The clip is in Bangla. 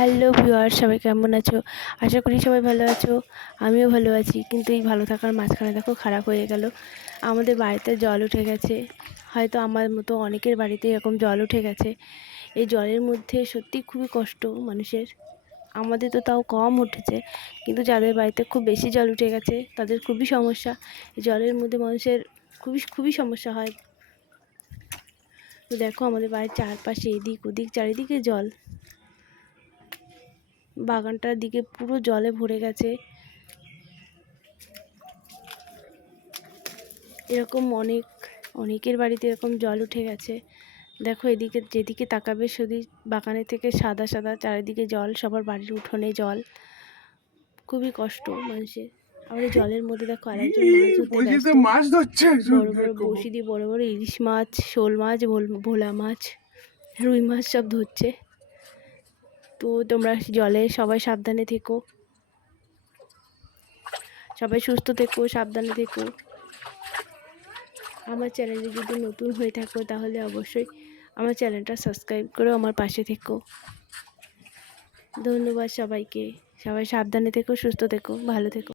হ্যালো ভিউয়ার, সবাই কেমন আছো? আশা করি সবাই ভালো আছো। আমিও ভালো আছি, কিন্তু এই ভালো থাকার মাঝখানে দেখো খারাপ হয়ে গেল। আমাদের বাড়িতে জল উঠে গেছে। হয়তো আমার মতো অনেকের বাড়িতে এরকম জল উঠে গেছে। এই জলের মধ্যে সত্যি খুবই কষ্ট মানুষের। আমাদের তো তাও কম উঠেছে, কিন্তু যাদের বাড়িতে খুব বেশি জল উঠে গেছে তাদের খুবই সমস্যা। এই জলের মধ্যে মানুষের খুবই খুবই সমস্যা হয়। তো দেখো আমাদের বাড়ির চারপাশে এদিক ওদিক চারিদিকে জল। বাগানটার দিকে পুরো জলে ভরে গেছে। এরকম অনেকের বাড়িতে এরকম জল উঠে গেছে। দেখো এদিকে যেদিকে তাকাবে সেদিক বাগানের থেকে সাদা সাদা চারিদিকে জল, সবার বাড়ির উঠোনে জল। খুবই কষ্ট মানুষের। আবার এই জলের মধ্যে দেখো আরেকজন মাছ ধরতে ব্যস্ত। বড় বড় বড়শি দিয়ে বড় বড় ইলিশ মাছ, শোল মাছ, ভোলা মাছ, রুই মাছ সব ধরছে। তো তোমরা জলে সবাই সাবধানে থেকো, সবাই সুস্থ থেকো, সাবধানে থেকো। আমার চ্যানেলে যদি নতুন হয়ে থাকো তাহলে অবশ্যই আমার চ্যানেলটা সাবস্ক্রাইব করে আমার পাশে থেকো। ধন্যবাদ সবাইকে। সবাই সাবধানে থেকো, সুস্থ থেকো, ভালো থেকো।